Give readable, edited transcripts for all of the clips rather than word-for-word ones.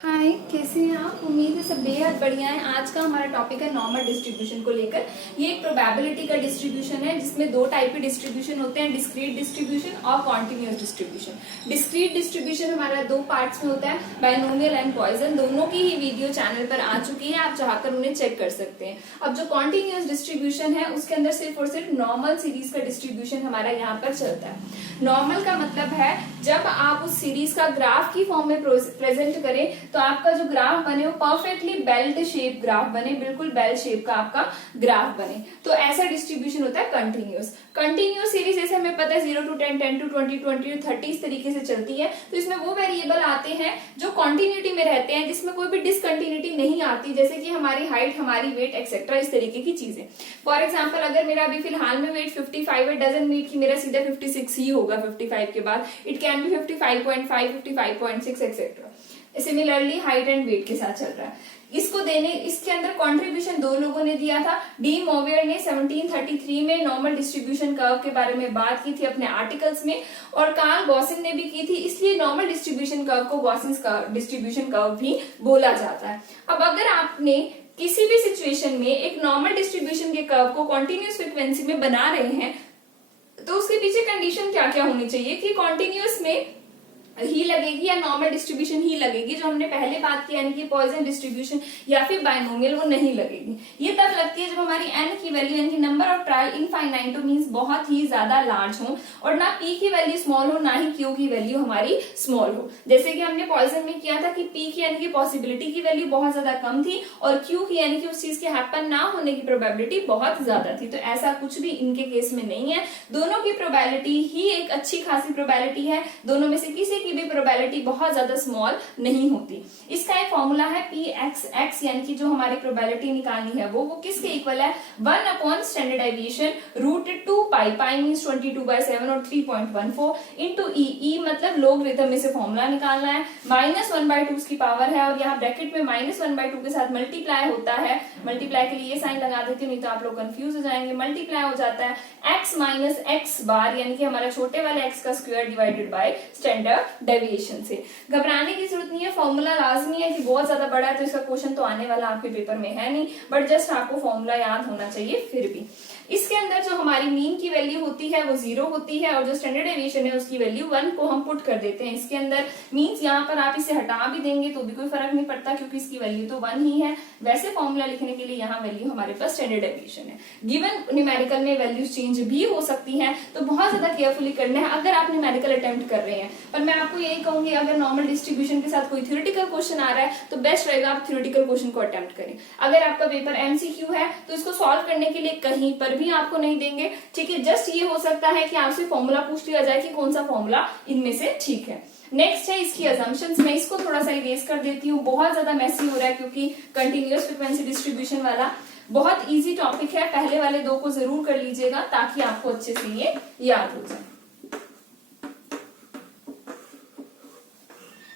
हाय, कैसे हैं आप? उम्मीद है सब बेहद बढ़िया है। आज का हमारा टॉपिक है नॉर्मल डिस्ट्रीब्यूशन को लेकर। ये एक प्रोबेबिलिटी का डिस्ट्रीब्यूशन है जिसमें दो टाइप के डिस्ट्रीब्यूशन होते हैं, डिस्क्रीट डिस्ट्रीब्यूशन और कॉन्टिन्यूअस डिस्ट्रीब्यूशन। डिस्क्रीट डिस्ट्रीब्यूशन हमारा दो पार्ट्स में होता है, बाइनोमियल एंड पॉइसन। दोनों की ही वीडियो चैनल पर आ चुकी है, आप चाहकर उन्हें चेक कर सकते हैं। अब जो कॉन्टिन्यूअस डिस्ट्रीब्यूशन है उसके अंदर सिर्फ और सिर्फ नॉर्मल सीरीज का डिस्ट्रीब्यूशन हमारा यहाँ पर चलता है। नॉर्मल का मतलब है जब आप उस सीरीज का ग्राफ की फॉर्म में प्रेजेंट करें तो आपका जो ग्राफ बने वो परफेक्टली बेल्ट शेप ग्राफ बने, बिल्कुल बेल शेप का आपका ग्राफ बने, तो ऐसा डिस्ट्रीब्यूशन होता है कंटिन्यूअस। कंटिन्यूअस सीरीज जैसे हमें पता है 0 to 10, 10 to 20, 20 to 30 इस तरीके से चलती है। तो इसमें वो वेरिएबल आते हैं जो कॉन्टिन्यूटी में रहते हैं, जिसमें कोई भी डिसकंटिन्यूटी नहीं आती, जैसे कि हमारी हाइट, हमारी वेट एक्सेट्रा, इस तरीके की चीजें। फॉर एग्जाम्पल अगर मेरा अभी फिलहाल में वेट 55 है, डजंट मीन कि मेरा सीधा 56 ही होगा 55 के बाद, it can be 55.5, 55.6 etcetera. Similarly height and weight के साथ चल रहा है। इसके अंदर कंट्रीब्यूशन दो लोगों ने दिया था। डी मोवियर ने 1733 में नॉर्मल डिस्ट्रीब्यूशन कर्व के बारे में बात की थी अपने आर्टिकल्स में, और कार्ल गॉसिन ने भी की थी, इसलिए नॉर्मल डिस्ट्रीब्यूशन कर्व को गॉसिन्स डिस्ट्रीब्यूशन कर्व भी बोला जाता है। अब अगर आपने किसी भी सिचुएशन में एक नॉर्मल डिस्ट्रीब्यूशन के कर्व को कॉन्टिन्यूअस फ्रीक्वेंसी में बना रहे हैं तो उसके पीछे कंडीशन क्या क्या होनी चाहिए कि कॉन्टिन्यूअस में ही लगेगी या नॉर्मल डिस्ट्रीब्यूशन ही लगेगी। जो हमने पहले बात की यानी कि पॉइसन डिस्ट्रीब्यूशन या फिर बाइनोमियल, वो नहीं लगेगी। ये तब लगती है जब हमारी एन की वैल्यू यानी कि number of trial infinite means बहुत ही ज्यादा लार्ज हो, और ना पी की वैल्यू स्मॉल हो ना ही क्यू की वैल्यू हमारी स्मॉल हो। जैसे कि हमने पॉइसन में किया था कि पी की यानी कि पॉसिबिलिटी की वैल्यू बहुत ज्यादा कम थी और क्यू की यानी कि उस चीज के हैपन ना होने की प्रोबेबिलिटी बहुत ज्यादा थी। तो ऐसा कुछ भी इनके केस में नहीं है। दोनों की प्रोबेबिलिटी ही एक अच्छी खासी प्रोबेबिलिटी है, दोनों में से किसी की भी प्रोबेबिलिटी बहुत ज्यादा स्मॉल नहीं होती। इसका एक फॉर्मूला है पी एक्स एक्स, यानी कि जो हमारी प्रोबेबिलिटी निकालनी है वो किसके इक्वल है, 1 अपॉन स्टैंडर्ड डेविएशन रूट 2 पाई, पाई मींस 22/7 और 3.14 इंटू ई मतलब लोगरिथम में से फॉर्मूला निकालना है। -1/2 उसकी पावर है और यहाँ ब्रैकेट में -1/2 के साथ मल्टीप्लाई होता है। मल्टीप्लाई के लिए ये साइन लगा देती हूँ, नहीं तो आप लोग कंफ्यूज हो जाएंगे। मल्टीप्लाई हो जाता है x माइनस एक्स बार यानी कि हमारा छोटे वाले x का square divided by standard deviation से। घबराने की जरूरत नहीं है, फॉर्मूला लाजमी है कि बहुत ज्यादा बड़ा है तो इसका क्वेश्चन तो आने वाला आपके पेपर में है नहीं, बट जस्ट आपको फॉर्मूला याद होना चाहिए। फिर भी इसके अंदर जो हमारी मीन की वैल्यू होती है वो 0 होती है और जो स्टैंडर्ड डेविएशन है उसकी वैल्यू 1 को हम पुट कर देते हैं इसके अंदर। मीन्स यहाँ पर आप इसे हटा भी देंगे तो भी कोई फर्क नहीं पड़ता क्योंकि इसकी वैल्यू तो 1 ही है। वैसे फॉर्मूला लिखने के लिए यहाँ वैल्यू हमारे पास स्टैंडर्ड डेविएशन है। गिवन न्यूमेरिकल में वैल्यूज चेंज भी हो सकती है, तो बहुत ज्यादा केयरफुली करना है अगर आप न्यूमेरिकल अटेम्प्ट कर रहे हैं। पर मैं आपको यही कहूंगी अगर नॉर्मल डिस्ट्रीब्यूशन के साथ कोई थ्योरेटिकल क्वेश्चन आ रहा है तो बेस्ट रहेगा आप थ्योरेटिकल क्वेश्चन को अटेम्प्ट करें। अगर आपका पेपर एमसीक्यू है तो इसको सॉल्व करने के लिए कहीं पर भी आपको नहीं देंगे, ठीक है। जस्ट ये हो सकता है कि आपसे फॉर्मूला पूछ लिया जाए कि कौन सा फॉर्मूला इनमें से ठीक है। नेक्स्ट है इसकी अजम्पशंस। मैं इसको थोड़ा सा इरेज कर देती हूँ, बहुत ज्यादा मैसी हो रहा है क्योंकि कंटिन्यूअस फ्रीक्वेंसी डिस्ट्रीब्यूशन वाला बहुत इजी टॉपिक है। पहले वाले दो को जरूर कर लीजिएगा ताकि आपको अच्छे से ये याद हो जाए।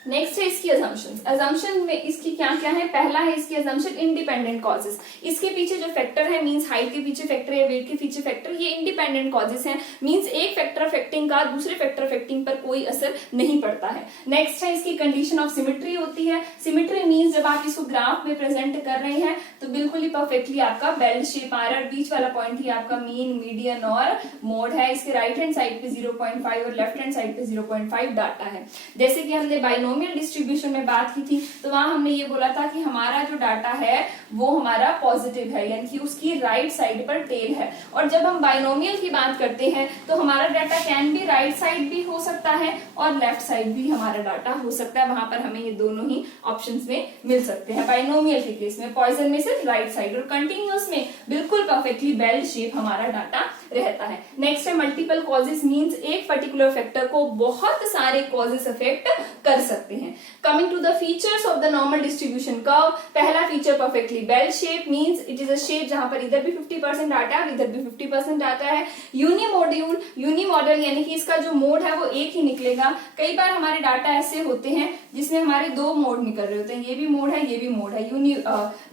नेक्स्ट है इसकी अजम्पशंस। अजम्पशन में इसकी क्या क्या है, पहला है इसकी अजम्पशन इंडिपेंडेंट कॉजेस। इसके पीछे जो फैक्टर है मींस हाइट के पीछे फैक्टर या वेट के पीछे फैक्टर, ये इंडिपेंडेंट कॉजेस हैं। मींस एक फैक्टर अफेक्टिंग का दूसरे फैक्टर अफेक्टिंग पर कोई असर नहीं पड़ता है। नेक्स्ट है इसकी कंडीशन ऑफ सिमेट्री होती है। सिमेट्री मींस जब आप इसको ग्राफ में प्रेजेंट कर रहे हैं तो बिल्कुल ही परफेक्टली आपका बेल शेप आ रहा है। बीच वाला पॉइंट ही आपका मीन, मीडियन और मोड है। इसके राइट हैंड साइड पे 0.5 और लेफ्ट हैंड साइड पे 0.5 डाटा है। जैसे कि हमने बाइनोमियल डिस्ट्रीब्यूशन में बात की थी तो वहां हमने ये बोला था कि हमारा जो डाटा है वो हमारा पॉजिटिव है, यानी कि उसकी राइट साइड पर टेल है। और जब हम बाइनोमियल की बात करते हैं तो हमारा data can be right side भी हो सकता है और लेफ्ट साइड भी हमारा डाटा हो सकता है। वहां पर हमें ये दोनों ही ऑप्शंस में मिल सकते हैं। बाइनोमियल के केस में, पॉइसन में सिर्फ राइट साइड, और कंटिन्यूअस में बिल्कुल परफेक्टली बेल शेप हमारा डाटा रहता है। नेक्स्ट है मल्टीपल कॉजेस। मींस एक पर्टिकुलर फैक्टर को बहुत सारे कॉजेस अफेक्ट कर सकते हैं। Coming to the features of the normal distribution curve, पहला feature perfectly bell shape. Means it is a shape जहां पर इधर भी 50% डाटा है और इधर भी 50% डाटा है। यूनिमोड्यूल, यूनिमॉडल यानी कि इसका जो मोड है वो एक ही निकलेगा। कई बार हमारे डाटा ऐसे होते हैं जिसमें हमारे दो मोड निकल रहे होते हैं, ये भी मोड है ये भी मोड है।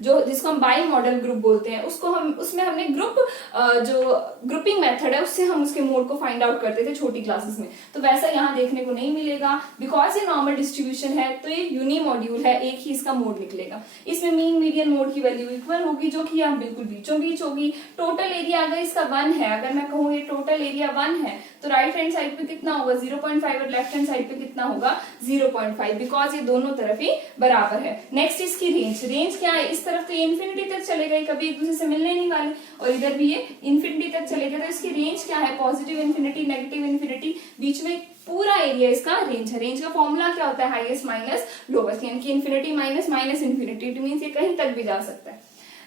जो जिसको हम बाई मॉडल ग्रुप बोलते हैं, उसमें हमने जो ग्रुपिंग मेथड है उससे हम उसके मोड को फाइंड आउट करते थे छोटी क्लासेस में। तो वैसा यहाँ देखने को नहीं मिलेगा बिकॉज ये नॉर्मल डिस्ट्रीब्यूशन है। तो ये यूनिमॉड्यूल है, एक ही इसका मोड निकलेगा। इसमें मीन मीडियन मोड की वैल्यू इक्वल होगी, जो कि यहाँ बिल्कुल बीचों बीच होगी। टोटल एरिया अगर इसका 1 है, अगर मैं कहूँ ये टोटल एरिया 1 है, तो राइट हैंड साइड पे कितना होगा 0.5 और लेफ्ट हैंड साइड पे कितना होगा 0.5, बिकॉज ये दोनों तरफ ही बराबर है। नेक्स्ट इसकी रेंज, रेंज क्या है, इस तरफ तो ये इन्फिनिटी तक चले गए, कभी एक दूसरे से मिलने नहीं वाले, और इधर भी ये इन्फिनिटी तक चले गए, तो इसकी रेंज क्या है, पॉजिटिव इन्फिनिटी, नेगेटिव इन्फिनिटी, बीच में पूरा एरिया इसका रेंज है। रेंज का फॉर्मूला क्या होता है, हाईएस्ट माइनस लोवेस्ट, यानी कि infinity minus minus infinity, it means ये कहीं तक भी जा सकता है।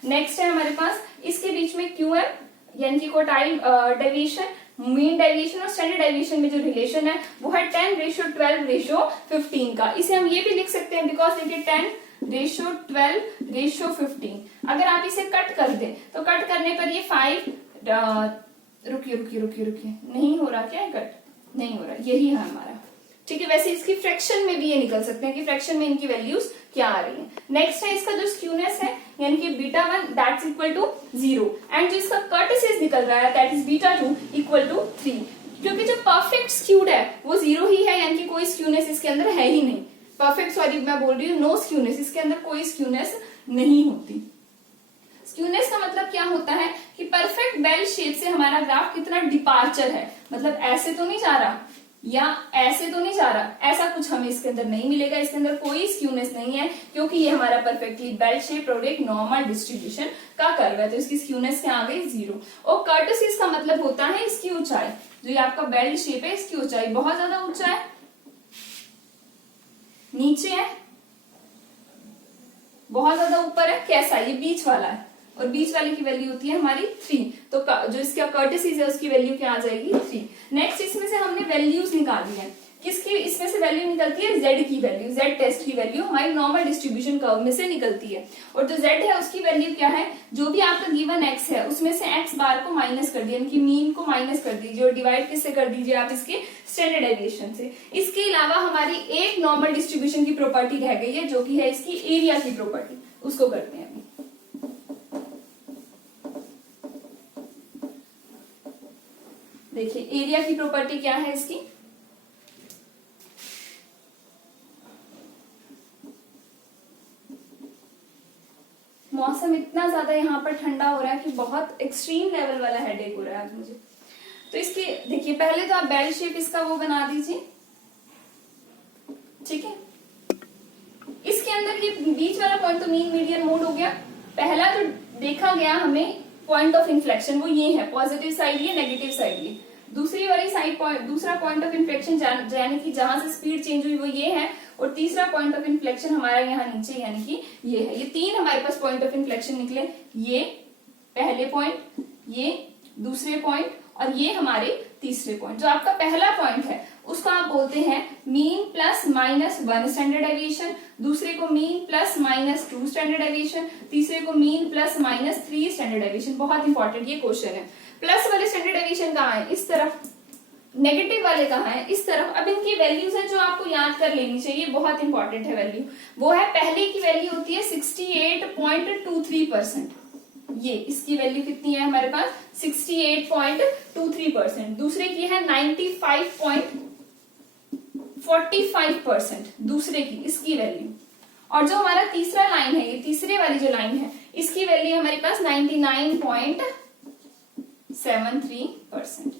नेक्स्ट है हमारे पास इसके बीच में QM, यानी कि क्वार्टाइल डेविएशन, मीन डेविएशन और स्टैंडर्ड डेविएशन में जो रिलेशन है वो है 10:12:15 का। इसे हम ये भी लिख सकते हैं, बिकॉज देखिए 10:12:15, अगर आप इसे कट कर दें तो कट करने पर ये 5 रुकिए नहीं हो रहा, क्या है कट नहीं हो रहा, यही है हमारा, ठीक है। वैसे इसकी फ्रैक्शन में भी ये निकल सकते हैं कि फ्रैक्शन में इनकी वैल्यूज क्या आ रही है। नेक्स्ट है इसका जो स्क्यूनेस है, यानी कि β1 दैट्स इक्वल टू 0, एंड जो इसका कर्टेसिस निकल रहा है दैट इज β2 इक्वल टू 3, क्योंकि जो परफेक्ट स्क्यूड है वो 0 ही है, यानी कि कोई स्क्यूनेस इसके अंदर है ही नहीं। परफेक्ट, सॉरी मैं बोल रही हूँ नो स्क्यूनेस, इसके अंदर कोई स्क्यूनेस नहीं होती। स्क्यूनेस का मतलब क्या होता है कि परफेक्ट बेल शेप से हमारा ग्राफ कितना डिपार्चर है, मतलब ऐसे तो नहीं जा रहा या ऐसे तो नहीं जा रहा, ऐसा कुछ हमें इसके अंदर नहीं मिलेगा। इसके अंदर कोई स्क्यूनेस नहीं है, क्योंकि ये हमारा परफेक्टली बेल शेप और एक नॉर्मल डिस्ट्रीब्यूशन का कर्व है, तो इसकी स्क्यूनेस क्या आ गई 0। और कर्टेसिस का मतलब होता है इसकी ऊंचाई, जो ये आपका बेल शेप है इसकी ऊंचाई बहुत ज्यादा ऊंचा है, नीचे है, बहुत ज्यादा ऊपर है, कैसा, ये बीच वाला है, और बीच वाले की वैल्यू होती है हमारी 3, तो जो इसका कर्टेसिस है उसकी वैल्यू क्या आ जाएगी 3। नेक्स्ट इसमें से हमने वैल्यूज निकाली है, किसकी, इसमें से वैल्यू निकलती है z की वैल्यू, z टेस्ट की वैल्यू हमारी नॉर्मल डिस्ट्रीब्यूशन कर्व में से निकलती है, और जो z है उसकी वैल्यू क्या है, जो भी आपका गिवन x है उसमें से x बार को माइनस कर दिया, यानी कि मीन को माइनस कर दीजिए, और डिवाइड किससे कर दीजिए आप, इसके स्टैंडर्ड डेविएशन से। इसके अलावा हमारी एक नॉर्मल डिस्ट्रीब्यूशन की प्रॉपर्टी रह गई है, जो कि है इसकी एरिया की प्रॉपर्टी, उसको करते हैं अभी। देखिए एरिया की प्रॉपर्टी क्या है इसकी, मौसम इतना ज्यादा यहाँ पर ठंडा हो रहा है कि बहुत एक्सट्रीम लेवल वाला हेडेक हो रहा है आज मुझे। तो इसकी देखिए पहले तो आप बेल शेप इसका वो बना दीजिए, ठीक है। इसके अंदर ये बीच वाला पॉइंट तो मीन मीडियन मोड हो गया। पहला जो देखा गया हमें पॉइंट ऑफ इन्फ्लेक्शन वो ये है, पॉजिटिव साइड ये, नेगेटिव साइड ये। दूसरी वाली साइड दूसरा पॉइंट ऑफ इन्फ्लेक्शन यानी कि जहां से स्पीड चेंज हुई वो ये है, और तीसरा पॉइंट ऑफ इन्फ्लेक्शन हमारा यहाँ नीचे यानी कि ये है। ये 3 हमारे पास पॉइंट ऑफ इन्फ्लेक्शन निकले, ये पहले पॉइंट, ये दूसरे पॉइंट, और ये हमारे तीसरे पॉइंट। जो आपका पहला पॉइंट है उसको आप बोलते हैं mean plus minus 1 standard deviation, दूसरे को mean plus minus 2 standard deviation, तीसरे को mean plus minus 3 standard deviation. बहुत इंपॉर्टेंट ये क्वेश्चन है। प्लस वाले स्टैंडर्ड डेविएशन कहाँ है, इस तरफ, नेगेटिव वाले कहाँ है, इस तरफ। अब इनकी वैल्यूज है जो आपको याद कर लेनी चाहिए, बहुत इंपॉर्टेंट है वैल्यू। वो है पहले की वैल्यू होती है 68.23%, ये इसकी वैल्यू कितनी है हमारे पास 68.23%। दूसरे की है 95.45%, दूसरे की इसकी वैल्यू। और जो हमारा तीसरा लाइन है, ये तीसरे वाली जो लाइन है, इसकी वैल्यू हमारे पास 99.73%।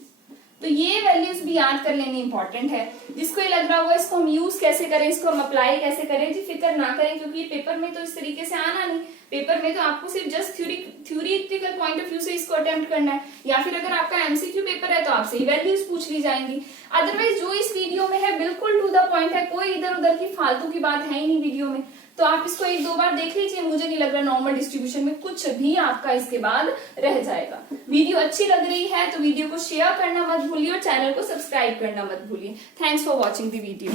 तो ये वैल्यूज भी याद कर लेनी इंपॉर्टेंट है। जिसको ये लग रहा होगा इसको हम यूज कैसे करें, इसको हम अप्लाई कैसे करें, जी फिक्र ना करें, क्योंकि पेपर में तो इस तरीके से आना नहीं। पेपर में तो आपको सिर्फ just theoretical point of view से इसको अटेम्प्ट करना है, या फिर अगर आपका एमसीक्यू पेपर है तो आपसे ही वैल्यूज पूछ ली जाएंगी। अदरवाइज जो इस वीडियो में है बिल्कुल टू द पॉइंट है, कोई इधर उधर की फालतू की बात है ही नहीं वीडियो में। तो आप इसको 1-2 बार देख लीजिए, मुझे नहीं लग रहा नॉर्मल डिस्ट्रीब्यूशन में कुछ भी आपका इसके बाद रह जाएगा। वीडियो अच्छी लग रही है तो वीडियो को शेयर करना मत भूलिए और चैनल को सब्सक्राइब करना मत भूलिए। Thanks for watching the video.